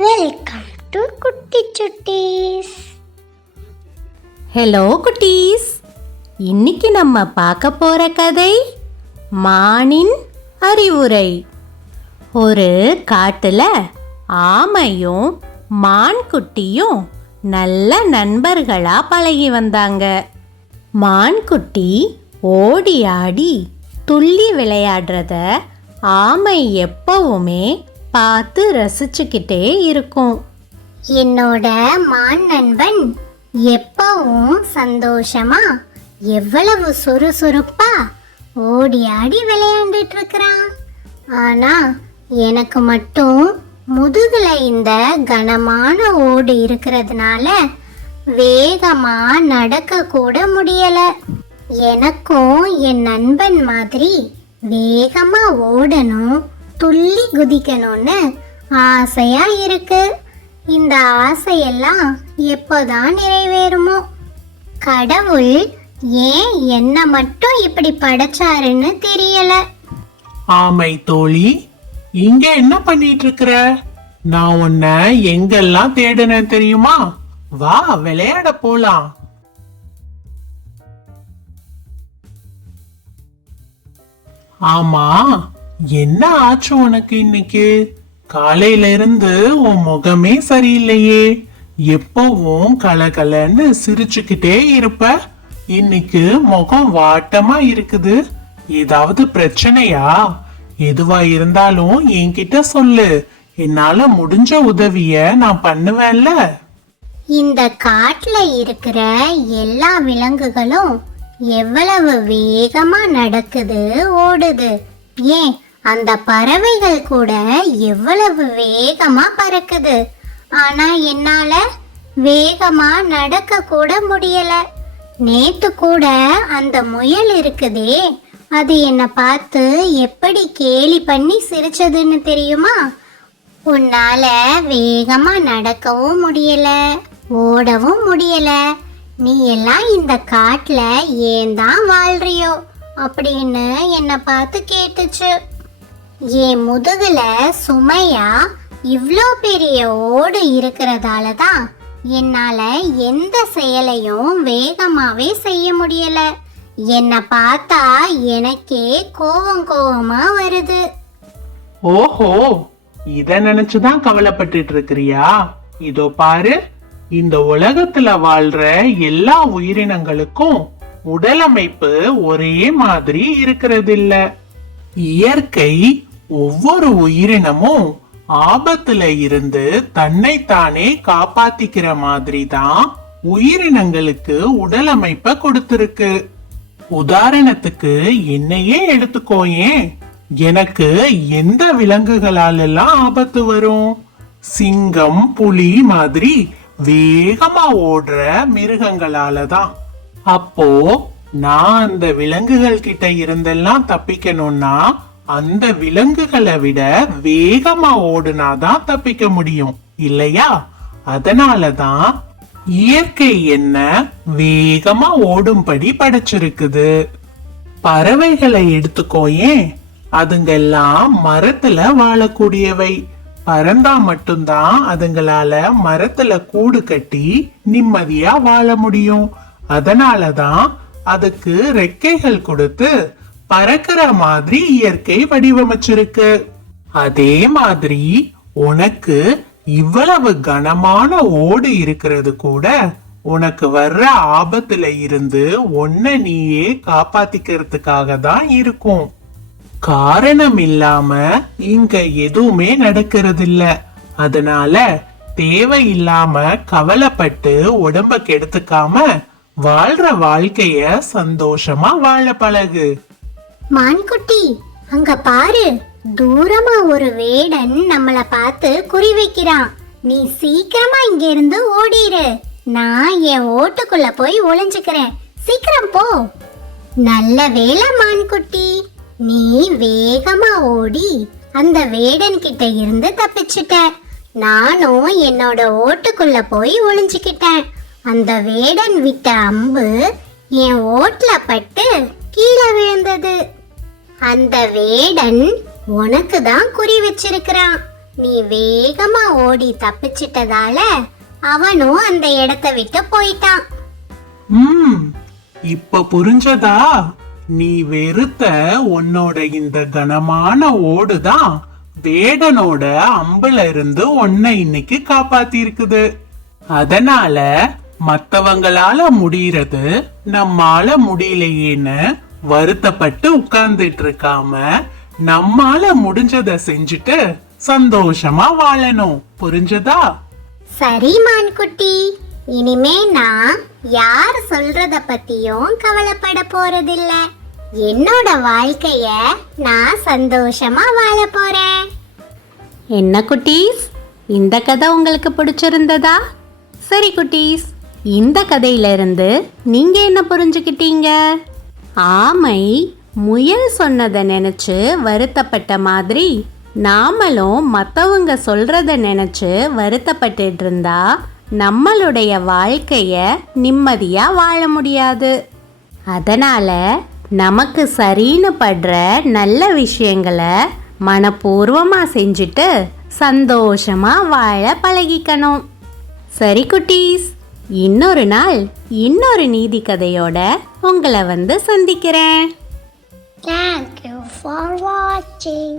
Welcome to குட்டி சுட்டீஸ். Hello குட்டீஸ், இன்னைக்கு நம்ம பார்க்க போற கதை மானின் அறிவுரை. ஒரு காட்டுல ஆமையும் மான் குட்டியும் நல்ல நண்பர்களா பழகி வந்தாங்க. மான் குட்டி ஓடி ஆடி துள்ளி விளையாடுறத ஆமை எப்பவுமே பார்த்து ரசிச்சுக்கிட்டே இருக்கும். என்னோட மான் நண்பன் எப்பவும் சந்தோஷமா எவ்வளவு சுறுசுறுப்பா ஓடி ஆடி விளையாண்டுட்டு இருக்கிறான். ஆனா எனக்கு மட்டும் முதுகுல இந்த கனமான ஓடு இருக்கிறதுனால வேகமா நடக்க கூட முடியல. எனக்கும் என் நண்பன் மாதிரி வேகமா ஓடணும், துள்ளி குதிக்கணும்னு ஆசையா இருக்கு. இந்த ஆசையெல்லாம் எப்போதான் நிறைவேறுமோ? கடவுள் ஏன் என்ன மட்டும் இப்படி படைச்சாருன்னு தெரியல. ஆமை தோழி, இங்க என்ன பண்ணிட்டு இருக்கிற? நான் உன்னை எங்கெல்லாம் தேடுனேன் தெரியுமா? வா விளையாட போலாம். ஆமா, என்ன ஆச்சு உனக்கு இன்னைக்கு? காலையில இருந்து உன் முகமே சரியில்லையே. எப்பவும் கலகலன்னு சிரிச்சுக்கிட்டே இருப்ப, இன்னைக்கு முகம் வாட்டமா இருக்குது. ஏதாவது பிரச்சனையா? எதுவா இருந்தாலும் என்கிட்ட சொல்லு, என்னால முடிஞ்ச உதவிய நான் பண்ணுவேன்ல. இந்த காட்டுல இருக்கிற எல்லா விலங்குகளும் எவ்வளவு வேகமா நடக்குது, ஓடுது. ஏன் அந்த பறவைகள் கூட எவ்வளவு வேகமா பறக்குது. ஆனா என்னால வேகமா நடக்க கூட முடியல. நேத்து கூட அந்த முயல் இருக்குதே, அது என்ன பார்த்து எப்படி கேலி பண்ணி சிரிச்சதுன்னு தெரியுமா? உன்னால வேகமா நடக்கவும் முடியல, ஓடவும் முடியல. நீ எல்லாம் இந்த காட்டுல ஏன் தான் வாழ்றியோ அப்படின்னு என்ன பார்த்து கேட்டுச்சு. என் முதுகுல சுமையா இவ்ளோ பெரிய ஓடு இருக்கிறதால தான் என்னால எந்த செயலையும் வேகமாவே செய்ய முடியல. என்ன பார்த்தா எனக்கே கோவமா வருது. ஓஹோ, இத நினைச்சுதான் கவலைப்பட்டுட்டு இருக்கிறியா? இதோ பாரு, இந்த உலகத்துல வாழ்ற எல்லா உயிரினங்களுக்கும் உடலமைப்பு ஒரே மாதிரி இருக்கிறதில்ல. இயற்கை ஒவ்வொரு உயிரினமும் ஆபத்துல இருந்து தன்னைத்தானே காப்பாத்திக்கிற மாதிரி தான் உயிரினங்களுக்கு உடலமைப்ப கொடுத்திருக்கு. உதாரணத்துக்கு என்னையே எடுத்துக்கோயேன். எனக்கு எந்த விலங்குகளாலெல்லாம் ஆபத்து வரும்? சிங்கம், புலி மாதிரி வேகமா ஓடுற மிருகங்களால தான். அப்போ நான் அந்த விலங்குகள் கிட்ட இருந்தெல்லாம் தப்பிக்கணும்னா அந்த விலங்குகளை விட வேகமா ஓடுனாதான் தப்பிக்க முடியும் இல்லையா? அதனாலதான் இயற்கை என்ன வேகமா ஓடும்படி படைச்சிருக்குது. பறவைகளை எடுத்துக்கோயேன். அதுங்கெல்லாம் மரத்துல வாழக்கூடியவை. பறந்தா மட்டும்தான் அதுங்களால மரத்துல கூடு கட்டி நிம்மதியா வாழ முடியும். அதனாலதான் அதுக்கு ரெக்கைகள் கொடுத்து பறக்கிற மாதிரி இயற்கை வடிவமைச்சிருக்கு. அதே மாதிரி உனக்கு இவ்வளவு கனமான ஓடு இருக்கிறது கூட உனக்கு வர்ற ஆபத்துல இருந்து உன்னை நீயே காப்பாத்திக்கிறதுக்காக தான் இருக்கும். காரணம் இல்லாம இங்க எதுவுமே நடக்கிறது இல்ல. அதனால தேவையில்லாம கவலைப்பட்டு உடம்ப கெடுத்துக்காம வாழ்ற வாழ்க்கைய சந்தோஷமா வாழ பழகு. மான்குட்டி, அங்க பாரு, தூரமா ஒரு வேடன் நம்மள பார்த்து குறி வைக்கிறான். நீ சீக்கிரமா இங்க இருந்து ஓடிரு. நான் என் ஓட்டுக்குள்ள போய் ஒளிஞ்சுக்கிறேன். சீக்கிரம் போ. நல்ல வேளை மான்குட்டி, நீ வேகமா ஓடி அந்த வேடன் கிட்ட இருந்து தப்பிச்சிட்ட. நானும் என்னோட ஓட்டுக்குள்ள போய் ஒளிஞ்சுக்கிட்டேன். அந்த வேடன் விட்ட அம்பு என் ஓட்டுல பட்டு கீழே விழுந்தது. அந்த வேடன் உனக்கு தான் குறி வச்சிருக்கிறான். நீ வேகமா ஓடி தப்பிச்சிட்டதால அவனும் அந்த இடத்தை விட்டு போயிட்டான். ம் இப்ப புரிஞ்சதா? நீ வெறுத்த உன்னோட இந்த கனமான ஓடுதான் வேடனோட அம்புல இருந்து உன்னை இன்னைக்கு காப்பாத்தி இருக்குது. அதனால மத்தவங்களால முடியறது நம்மால முடியலையேன்னு வருத்தப்பட்டு உட்கார்ந்துட்டு இருக்காம நம்மால முடிஞ்சதை செஞ்சுட்டு சந்தோஷமா வாழணும். புரிஞ்சதா? சரி மான்குட்டி, இனிமே நான் யார் சொல்றத பத்தியும் கவலைப்பட போறதில்ல. என்னோட வாழ்க்கைய நான் சந்தோஷமா வாழ போறேன். என்ன குட்டீஸ், இந்த கதை உங்களுக்கு பிடிச்சிருந்ததா? சரி குட்டீஸ், இந்த கதையிலிருந்து நீங்க என்ன புரிஞ்சுக்கிட்டீங்க? ஆமை முயல் சொன்னதை நினைச்சு வருத்தப்பட்ட மாதிரி நாமளும் மற்றவங்க சொல்றத நினைச்சு வருத்தப்பட்டுட்டு இருந்தா நம்மளுடைய வாழ்க்கைய நிம்மதியா வாழ முடியாது. அதனால நமக்கு சரின்னு படுற நல்ல விஷயங்களை மனப்பூர்வமா செஞ்சுட்டு சந்தோஷமா வாழ பழகிக்கணும். சரி குட்டீஸ், இன்னொரு நாள் இன்னொரு நீதி கதையோட உங்களை வந்து சந்திக்கிறேன். Thank you for watching.